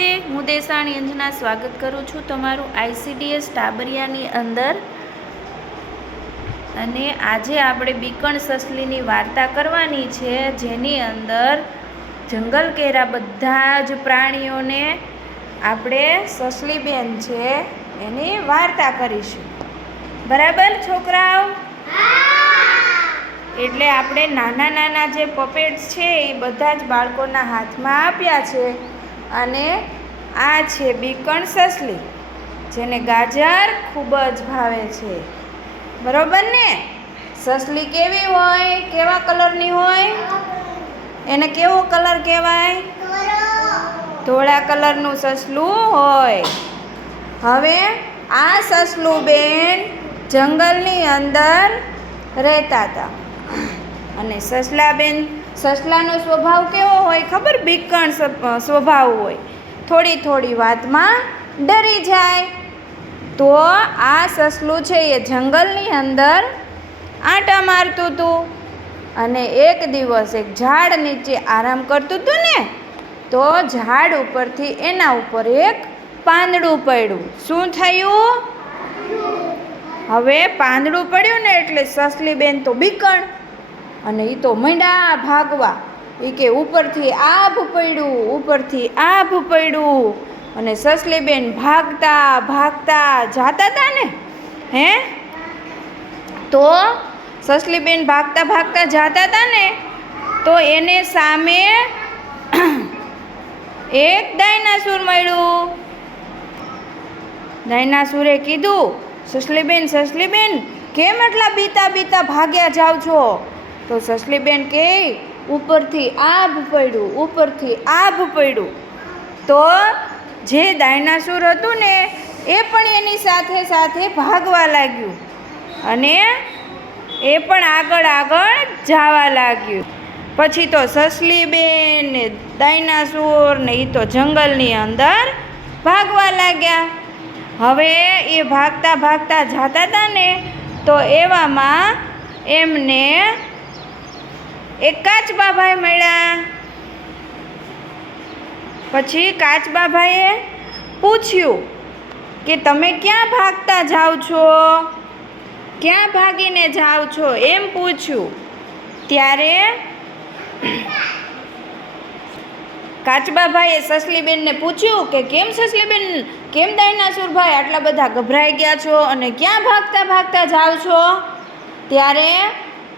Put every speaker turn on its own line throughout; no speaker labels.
નમસ્તે હું દેસાણી અંજના સ્વાગત કરું છું તમારું આઈસીડીએસ ટાબરિયાની અંદર. અને આજે આપણે બીકણ સસલીની વાર્તા કરવાની છે જેની અંદર જંગલ કેરા બધા જ પ્રાણીઓને આપણે સસલીબેન છે એની વાર્તા કરીશું. બરાબર છોકરાઓ? એટલે આપણે નાના નાના જે પપેટ્સ છે એ બધા જ બાળકોના હાથમાં આપ્યા છે. અને આ છે બીકણ સસલી, જેને ગાજર ખૂબ જ ભાવે છે. બરોબર ને? સસલી કેવી હોય, કેવા કલરની હોય? એને કેવો કલર કહેવાય? ધોળા કલરનું સસલું હોય. હવે આ સસલું બેન જંગલની અંદર રહેતા હતા. અને સસલાબેન સસલાનો સ્વભાવ કેવો હોય ખબર? બીકણ સ્વભાવ હોય. થોડી થોડી વાતમાં ડરી જાય. તો આ સસલું છે એ જંગલની અંદર આંટા મારતું હતું અને એક દિવસ એક ઝાડ નીચે આરામ કરતું હતું ને, તો ઝાડ ઉપરથી એના ઉપર એક પાંદડું પડ્યું. શું થયું? હવે પાંદડું પડ્યું ને એટલે સસલી બેન તો બીકણ અને એ તો મંડા ભાગવા. એ કે ઉપરથી આભ પડ્યું, ઉપરથી આભ પડ્યું. અને સસલીબેન ભાગતા ભાગતા જાતા હતા ને? હે? તો સસલીબેન ભાગતા ભાગતા જાતા હતા ને? તો એને સામે એક ડાયનાસુર મળ્યું. ડાયનાસુરે કીધું, સસલીબેન સસલીબેન, કેમ એટલા બીતા બીતા ભાગ્યા જાવ છો? તો સસલીબેન કે, ઉપરથી આભ પડ્યું, ઉપરથી આભ પડ્યું. તો જે ડાયનાસોર હતું ને, એ પણ એની સાથે સાથે ભાગવા લાગ્યું અને એ પણ આગળ આગળ જવા લાગ્યું. પછી તો સસલીબેન ને ડાયનાસોર ને એ તો જંગલની અંદર ભાગવા લાગ્યા. હવે એ ભાગતા ભાગતા જતા હતા ને, તો એવામાં એમને એક કાચબાભાઈ મળ્યા. પછી કાચબાભાઈએ પૂછ્યું કે તમે ક્યાં ભાગતા જાઓ છો? ક્યાં ભાગીને જાઓ છો? એમ પૂછ્યું. ત્યારે કાચબાભાઈએ સસલીબેનને પૂછ્યું કે કેમ સસલીબેન, કેમ દાયનાસુરભાઈ આટલા બધા ગભરાઈ ગયા છો અને ક્યાં ભાગતા ભાગતા જાઓ છો? ત્યારે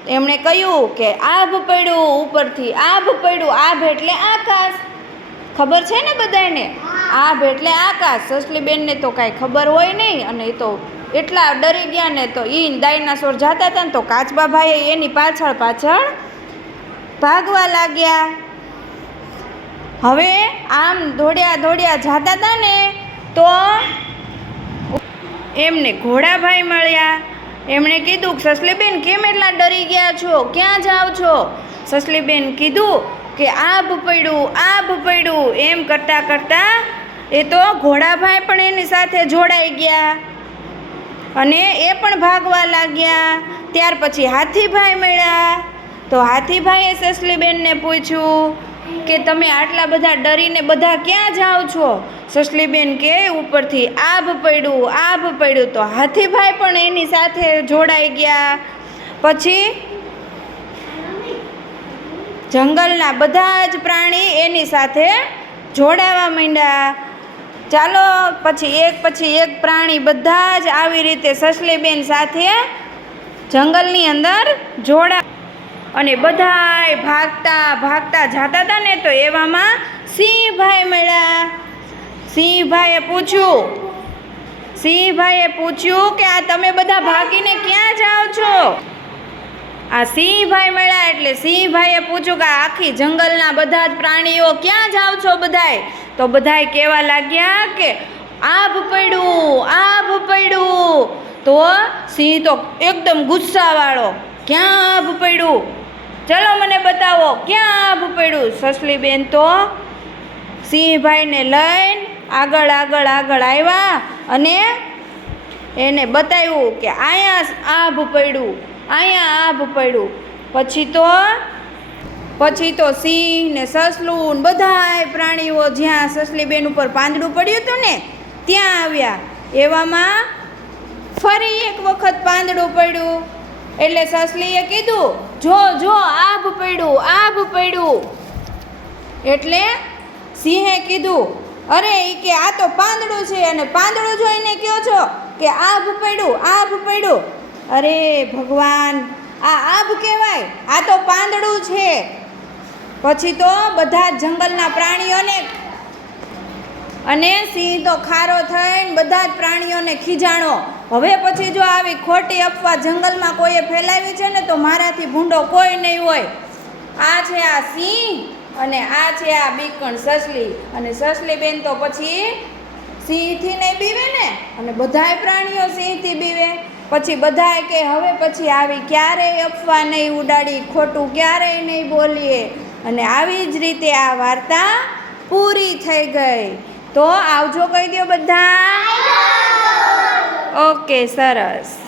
એમણે કહ્યું કે આભ પડ્યું ઉપરથી, આભ પડ્યું, આભ એટલે આકાશ. ખબર છે ને બધાને આભ એટલે આકાશ. સસલીબેનને તો કાંઈ ખબર હોય નહીં અને એ તો એટલા ડરી ગયા ને તો ઈ ડાયનાસોર જતા હતા ને તો કાચબાભાઈએ એની પાછળ પાછળ ભાગવા લાગ્યા. હવે આમ દોડ્યા દોડ્યા જતા હતા ને તો એમને ઘોડાભાઈ મળ્યા. એમણે કીધું, સસલીબેન, કેમ એટલા ડરી ગયા છો? ક્યાં જાઓ છો? સસલીબેન કીધું કે, આભ પડ્યું આભ પડ્યું. એમ કરતાં કરતાં એ તો ઘોડાભાઈ પણ એની સાથે જોડાઈ ગયા અને એ પણ ભાગવા લાગ્યા. ત્યાર પછી હાથીભાઈ મળ્યા. તો હાથીભાઈએ સસલીબેનને પૂછ્યું કે તમે આટલા બધા ડરીને બધા ક્યાં જાઓ છો? સસલીબેન કે, ઉપરથી આભ પડ્યું આભ પડ્યું. તો હાથીભાઈ પણ એની સાથે જોડાઈ ગયા. પછી જંગલના બધા જ પ્રાણી એની સાથે જોડાવા માંડ્યા. ચાલો, પછી એક પછી એક પ્રાણી બધા જ આવી રીતે સસલીબેન સાથે જંગલની અંદર જોડા અને બધાય ભાગતા ભાગતા જતા હતા ને તો એવામાં સિંહભાઈ મળ્યા. સિંહભાઈએ પૂછ્યું સિંહભાઈએ પૂછ્યું કે આ તમે બધા ભાગીને ક્યાં જાઓ છો? આ સિંહભાઈ મળ્યા એટલે સિંહભાઈએ પૂછ્યું કે આખી જંગલના બધા જ પ્રાણીઓ ક્યાં જાઓ છો બધાય? તો બધાય કહેવા લાગ્યા કે આભ પડ્યું આભ પડ્યું. તો સિંહ તો એકદમ ગુસ્સાવાળો, ક્યાં આભ પડ્યું? ચલો મને બતાવો, ક્યાં આભ પડ્યું સસલીબેન તો સિંહભાઈને લઈને આગળ આગળ આગળ આવ્યા અને એને બતાવ્યું કે અહીંયા આભ પડ્યું અહીંયા આભ પડ્યું પછી તો પછી તો સિંહ ને સસલું ને બધાય પ્રાણીઓ જ્યાં સસલીબેન ઉપર પાંદડું પડ્યું હતું ને, ત્યાં આવ્યા. એવામાં ફરી એક વખત પાંદડું પડ્યું. એટલે સસલીએ કીધું જો જો આભ પડ્યું આભ પડ્યું એટલે સિંહે કીધું, અરે એ કે આ તો પાંદડું છે. અને પાંદડું જોઈને કહો છો કે આભ પડ્યું આભ પડ્યું અરે ભગવાન, આ આભ કહેવાય, આ તો પાંદડું છે. પછી તો બધા જંગલના પ્રાણીઓને અને સિંહ તો ખારો થઈને બધા જ પ્રાણીઓને ખીજાણો. હવે પછી જો આવી ખોટી અફવા જંગલમાં કોઈએ ફેલાવી છે ને, તો મારાથી ભૂંડો કોઈ નહીં હોય. આ છે આ સિંહ અને આ છે આ બીકણ સસલી. અને સસલી બેન તો પછી સિંહથી નહીં બીવે ને? અને બધાય પ્રાણીઓ સિંહથી બીવે. પછી બધાય કે હવે પછી આવી ક્યારેય અફવા નહીં ઉડાડી, ખોટું ક્યારેય નહીં બોલીએ. અને આવી જ રીતે આ વાર્તા પૂરી થઈ ગઈ. તો આવજો કહી દો બધા. ઓકે સરસ.